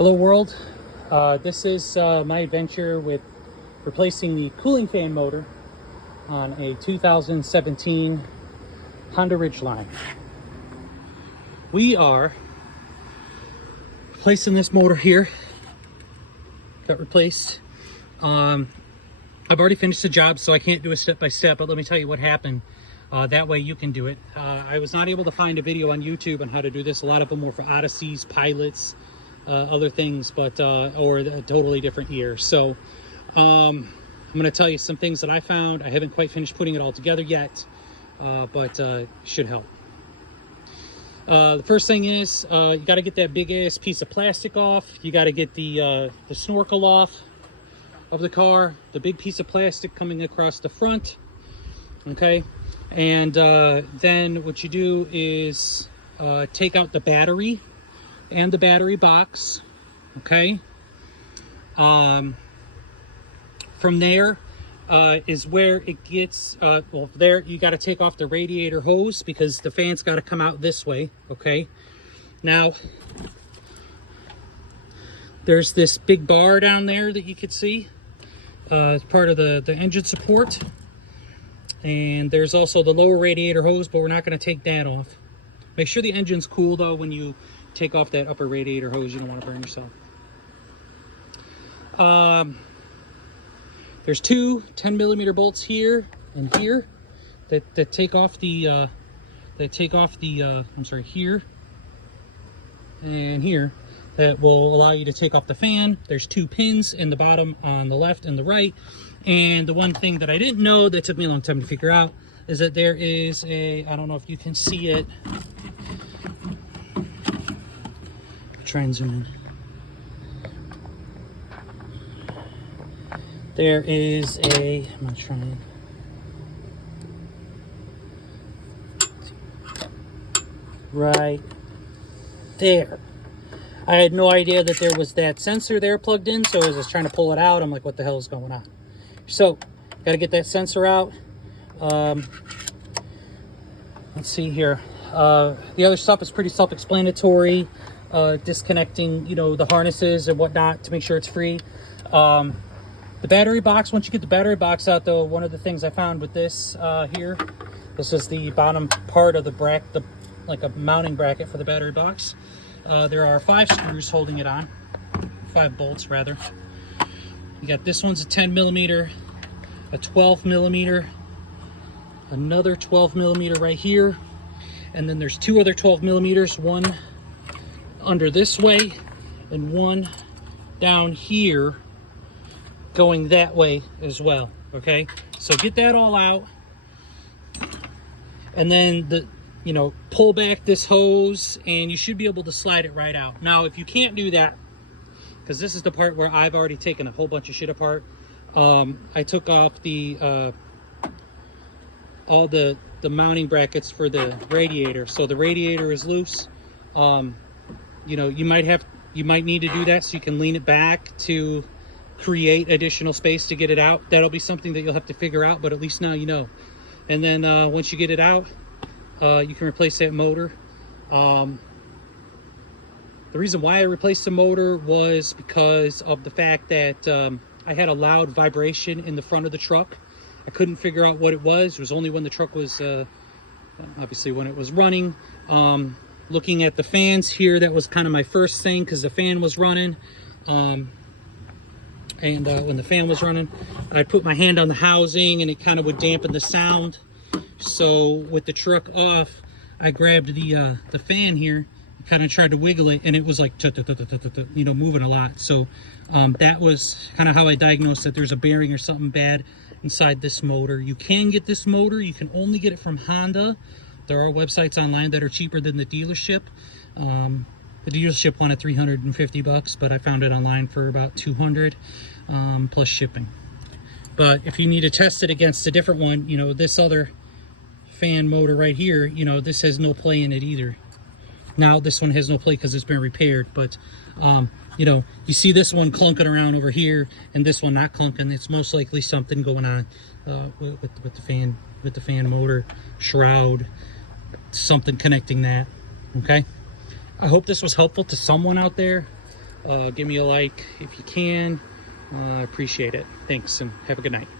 Hello world, this is my adventure with replacing the cooling fan motor on a 2017 Honda Ridgeline. We are replacing this motor here. Got replaced. I've already finished the job, so I can't do a step-by-step, but let me tell you what happened. That way you can do it. I was not able to find a video on YouTube on how to do this. A lot of them were for Odysseys, pilots, other things, but or a totally different year. So I'm going to tell you some things that I found. I haven't quite finished putting it all together yet, but should help. The first thing is you got to get that big ass piece of plastic off. You got to get the snorkel off of the car, the big piece of plastic coming across the front. Okay, and then what you do is take out the battery and the battery box. Okay, from there is where it gets well, there you got to take off the radiator hose because the fan's got to come out this way. Okay, now there's this big bar down there that you can see as part of the engine support, and there's also the lower radiator hose, but we're not going to take that off. Make sure the engine's cool though when you take off that upper radiator hose. You don't want to burn yourself. There's two 10mm bolts here and here that take off the I'm sorry, here and here, that will allow you to take off the fan. There's two pins in the bottom on the left and the right. And the one thing that I didn't know that took me a long time to figure out is that there is a, I don't know if you can see it. Try and zoom in. There is a, I'm gonna try and, right there. I had no idea that there was that sensor there plugged in, so as I was trying to pull it out, I'm like, what the hell is going on? So, got to get that sensor out. Let's see here. The other stuff is pretty self-explanatory. Disconnecting, you know, the harnesses and whatnot to make sure it's free. The battery box, once you get the battery box out though, one of the things I found with this here, this is the bottom part of the bracket, like a mounting bracket for the battery box. There are 5 screws holding it on, 5 bolts rather. You got this one's a 10mm, a 12mm, another 12mm right here, and then there's 2 other 12mm, one under this way and one down here going that way as well. Okay, so get that all out, and then pull back this hose and you should be able to slide it right out. Now if you can't do that, because this is the part where I've already taken a whole bunch of shit apart, I took off the all the mounting brackets for the radiator, so the radiator is loose. You might need to do that so you can lean it back to create additional space to get it out. That'll be something that you'll have to figure out, but at least now you know. And then once you get it out, you can replace that motor. The reason why I replaced the motor was because of the fact that I had a loud vibration in the front of the truck. I couldn't figure out what it was. It was only when the truck was, obviously when it was running. Looking at the fans here, that was kind of my first thing, because the fan was running. And when the fan was running, I'd put my hand on the housing and it kind of would dampen the sound. So with the truck off, I grabbed the fan here, kind of tried to wiggle it, and it was like moving a lot. So that was kind of how I diagnosed that there's a bearing or something bad inside this motor. You can get this motor, you can only get it from Honda. There are websites online that are cheaper than the dealership. The dealership wanted $350, but I found it online for about $200 plus shipping. But if you need to test it against a different one, this other fan motor right here, this has no play in it either. Now this one has no play because it's been repaired, but you see this one clunking around over here and this one not clunking. It's most likely something going on with the fan motor shroud, something connecting that. Okay, I hope this was helpful to someone out there. Give me a like if you can. I appreciate it. Thanks, and have a good night.